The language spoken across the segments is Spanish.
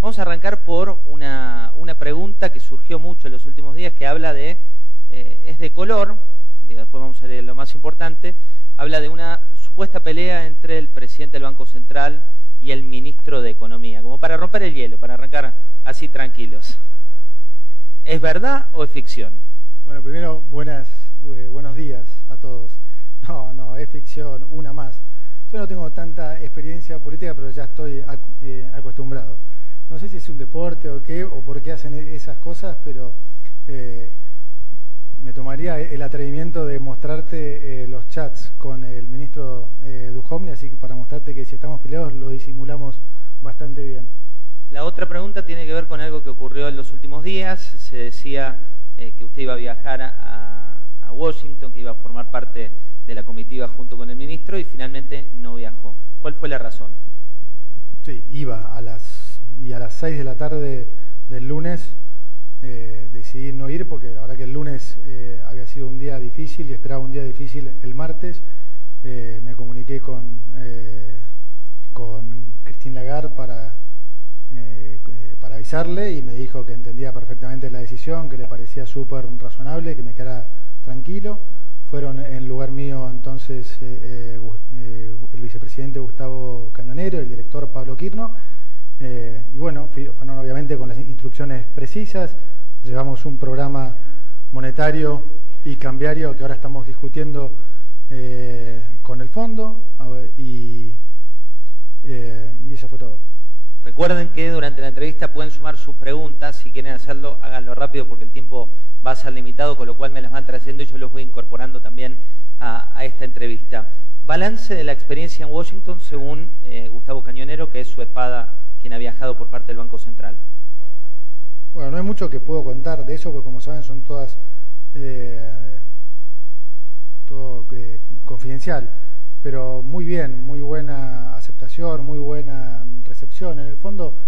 Vamos a arrancar por una pregunta que surgió mucho en los últimos días, que habla de, es de color, después vamos a ver lo más importante, habla de una supuesta pelea entre el presidente del Banco Central y el ministro de Economía, como para romper el hielo, para arrancar así tranquilos. ¿Es verdad o es ficción? Bueno, primero, buenos días a todos. No, es ficción, una más. Yo no tengo tanta experiencia política, pero ya estoy acostumbrado. No sé si es un deporte o qué, o por qué hacen esas cosas, pero me tomaría el atrevimiento de mostrarte los chats con el ministro Duhovny, así que para mostrarte que si estamos peleados lo disimulamos bastante bien. La otra pregunta tiene que ver con algo que ocurrió en los últimos días. Se decía que usted iba a viajar a Washington, que iba a formar parte de la comitiva junto con el ministro, y finalmente no viajó. ¿Cuál fue la razón? Sí, iba a las 6 de la tarde del lunes. Decidí no ir porque la verdad que el lunes había sido un día difícil y esperaba un día difícil el martes. Me comuniqué con Christine Lagarde para avisarle, y me dijo que entendía perfectamente la decisión, que le parecía súper razonable, que me quedara tranquilo. Fueron en lugar mío entonces el vicepresidente Gustavo Cañonero, el director Pablo Quirno, y bueno, fueron obviamente con las instrucciones precisas. Llevamos un programa monetario y cambiario que ahora estamos discutiendo con el fondo, y eso fue todo. Recuerden que durante la entrevista pueden sumar sus preguntas. Si quieren hacerlo, háganlo rápido porque el tiempo va a ser limitado, con lo cual me las van trayendo y yo los voy incorporando también a esta entrevista. Balance de la experiencia en Washington según Gustavo Cañonero, que es su espada quien ha viajado por parte del Banco Central. Bueno, no hay mucho que puedo contar de eso, porque como saben son todas todo confidencial, pero muy bien, muy buena aceptación, muy buena recepción. En el fondo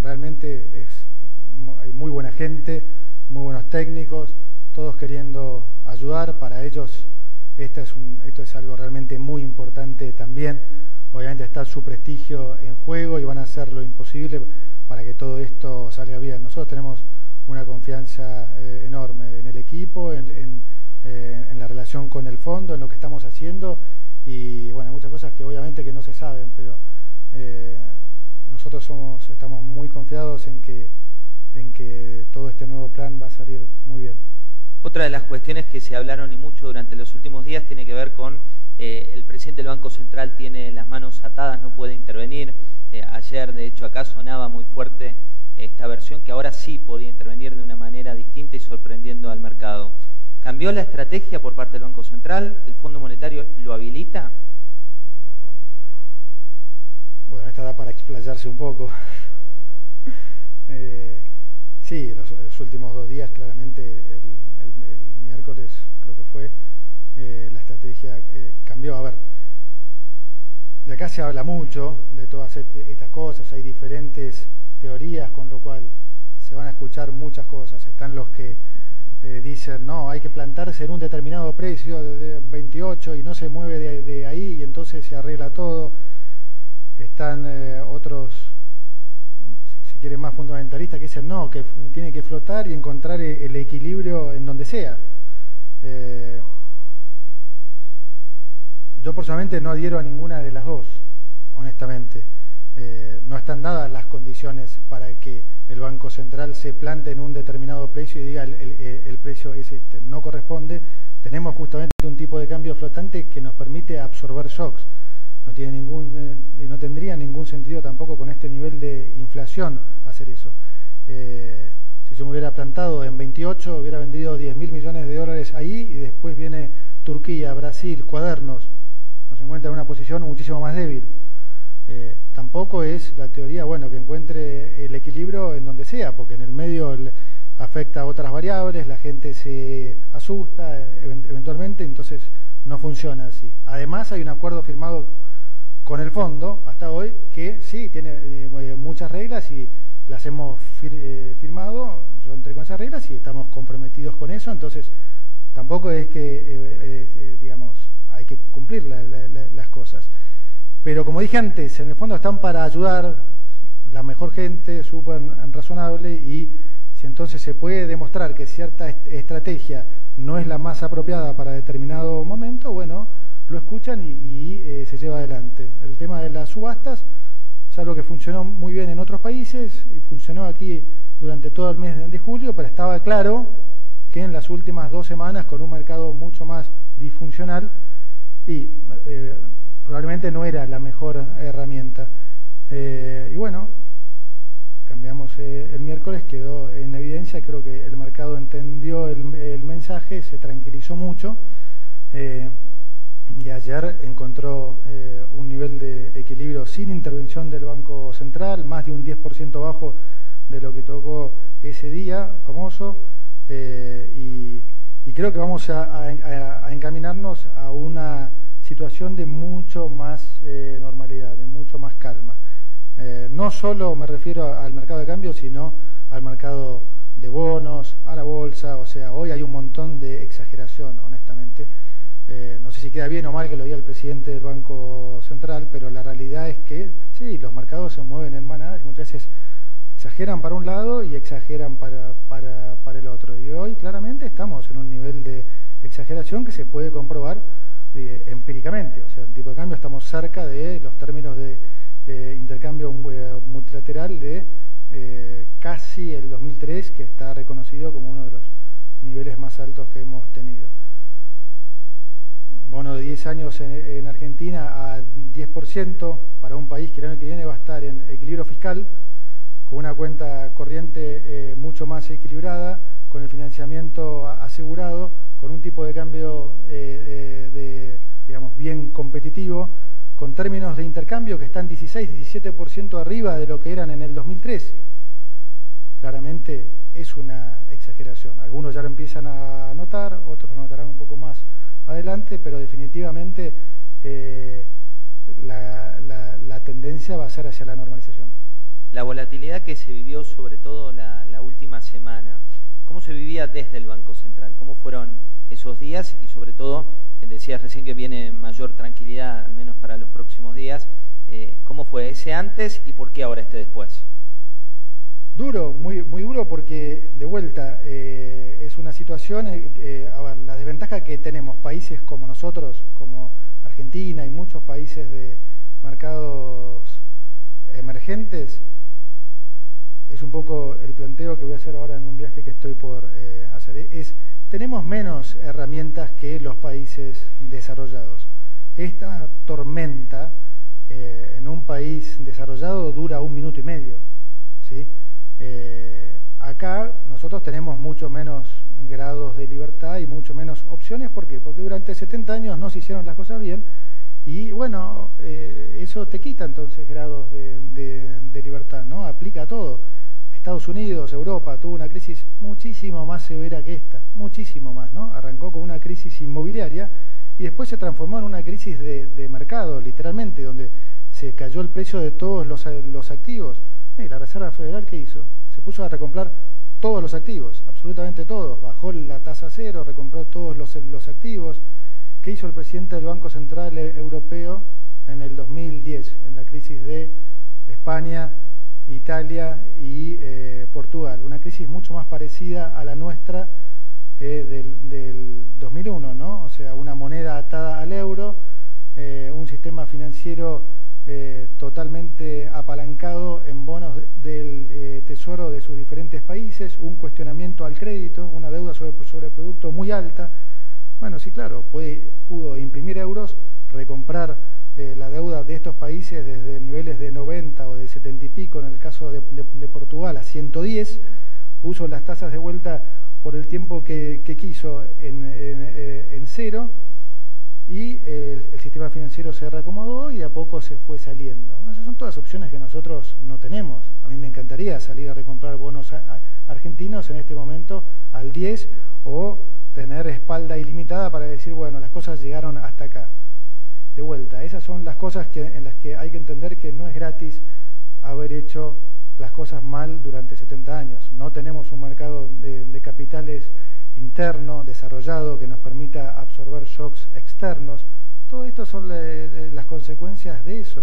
realmente hay muy buena gente, muy buenos técnicos, todos queriendo ayudar. Para ellos esto es algo realmente muy importante también. Obviamente está su prestigio en juego y van a hacer lo imposible para que todo esto salga bien. Nosotros tenemos una confianza enorme en el equipo, en la relación con el fondo, en lo que estamos haciendo, y bueno, hay muchas cosas que obviamente que no se saben, pero nosotros estamos muy confiados en que todo este nuevo plan va a salir muy bien. Otra de las cuestiones que se hablaron y mucho durante los últimos días tiene que ver con el presidente del Banco Central tiene las manos atadas, no puede intervenir. Ayer, de hecho, acá sonaba muy fuerte esta versión, que ahora sí podía intervenir de una manera distinta y sorprendiendo al mercado. ¿Cambió la estrategia por parte del Banco Central? ¿El Fondo Monetario lo habilita? Bueno, esta da para explayarse un poco. Sí, los últimos 2 días, claramente, el miércoles creo que fue, la estrategia cambió. A ver, de acá se habla mucho de todas estas cosas, hay diferentes teorías, con lo cual se van a escuchar muchas cosas. Están los que dicen, no, hay que plantarse en un determinado precio de 28 y no se mueve de ahí y entonces se arregla todo. Están otros, si quieren, más fundamentalistas, que dicen no, que tiene que flotar y encontrar el equilibrio en donde sea. Yo personalmente no adhiero a ninguna de las dos, honestamente. No están dadas las condiciones para que el Banco Central se plante en un determinado precio y diga el precio es este. No corresponde. Tenemos justamente un tipo de cambio flotante que nos permite absorber shocks. No tendría ningún sentido tampoco con este nivel de inflación hacer eso. Si yo me hubiera plantado en 28, hubiera vendido 10.000 millones de dólares ahí, y después viene Turquía, Brasil, Cuadernos, nos encuentra en una posición muchísimo más débil. Tampoco es la teoría, bueno, que encuentre el equilibrio en donde sea, porque en el medio afecta a otras variables, la gente se asusta eventualmente, entonces no funciona así. Además hay un acuerdo firmado con el fondo hasta hoy que sí tiene muchas reglas y las hemos firmado. Yo entré con esas reglas y estamos comprometidos con eso, entonces tampoco es que digamos, hay que cumplir las cosas. Pero como dije antes, en el fondo están para ayudar. La mejor mejor gente, súper razonable, y si entonces se puede demostrar que cierta estrategia no es la más apropiada para determinado momento, bueno, lo escuchan y se lleva adelante. El tema de las subastas es algo que funcionó muy bien en otros países y funcionó aquí durante todo el mes de julio, pero estaba claro que en las últimas 2 semanas, con un mercado mucho más disfuncional, y probablemente no era la mejor herramienta. Y bueno, cambiamos el miércoles, quedó en evidencia, creo que el mercado entendió el mensaje, se tranquilizó mucho, y ayer encontró un nivel de equilibrio sin intervención del Banco Central, más de un 10% bajo de lo que tocó ese día famoso, y creo que vamos a encaminarnos a una situación de mucho más normalidad, de mucho más calma. No solo me refiero al mercado de cambio, sino al mercado de bonos, a la bolsa. O sea, hoy hay un montón de exageración, honestamente. No sé si queda bien o mal que lo diga el presidente del Banco Central, pero la realidad es que sí, los mercados se mueven en manadas y muchas veces exageran para un lado y exageran para el otro. Y hoy claramente estamos en un nivel de exageración que se puede comprobar empíricamente. O sea, el tipo de cambio, estamos cerca de los términos de intercambio multilateral de casi el 2003, que está reconocido como uno de los niveles más altos que hemos tenido. Bono de 10 años en Argentina a 10% para un país que el año que viene va a estar en equilibrio fiscal, con una cuenta corriente mucho más equilibrada, con el financiamiento asegurado, con un tipo de cambio digamos, bien competitivo, con términos de intercambio que están 16-17% arriba de lo que eran en el 2003. Claramente es una exageración. Algunos ya lo empiezan a notar, otros lo notarán un poco más adelante, pero definitivamente la tendencia va a ser hacia la normalización. La volatilidad que se vivió, sobre todo la última semana, ¿cómo se vivía desde el Banco Central? ¿Cómo fueron esos días? Y sobre todo, decías recién que viene mayor tranquilidad, al menos para los próximos días. ¿Cómo fue ese antes y por qué ahora este después? Duro, muy duro, porque de vuelta es una situación, a ver, la desventaja que tenemos países como nosotros, como Argentina y muchos países de mercados emergentes, es un poco el planteo que voy a hacer ahora en un viaje que estoy por hacer. Tenemos menos herramientas que los países desarrollados. Esta tormenta en un país desarrollado dura 1 minuto y medio, ¿sí? Acá nosotros tenemos mucho menos grados de libertad y mucho menos opciones. ¿Por qué? Porque durante 70 años no se hicieron las cosas bien y bueno, eso te quita entonces grados de libertad, ¿no? Aplica a todo. Estados Unidos, Europa, tuvo una crisis muchísimo más severa que esta, muchísimo más, ¿no? Arrancó con una crisis inmobiliaria y después se transformó en una crisis de mercado, literalmente, donde se cayó el precio de todos los activos. La Reserva Federal, ¿qué hizo? Se puso a recomprar todos los activos, absolutamente todos. Bajó la tasa cero, recompró todos los activos. ¿Qué hizo el presidente del Banco Central Europeo en el 2010, en la crisis de España, Italia y Portugal? Una crisis mucho más parecida a la nuestra del 2001, ¿no? O sea, una moneda atada al euro, un sistema financiero totalmente apalancado en bonos del Tesoro de sus diferentes países, un cuestionamiento al crédito, una deuda sobre producto muy alta. Bueno, sí, claro, pudo imprimir euros, recomprar la deuda de estos países desde niveles de 90 o de 70 y pico, en el caso de Portugal, a 110, puso las tasas de vuelta por el tiempo que quiso en cero, y el sistema financiero se reacomodó y de a poco se fue saliendo. Bueno, esas son todas opciones que nosotros no tenemos. A mí me encantaría salir a recomprar bonos argentinos en este momento al 10 o tener espalda ilimitada para decir, bueno, las cosas llegaron hasta acá. De vuelta, esas son las cosas en las que hay que entender que no es gratis haber hecho las cosas mal durante 70 años. No tenemos un mercado de capitales interno, desarrollado, que nos permita absorber shocks externos. Todo esto son las consecuencias de eso.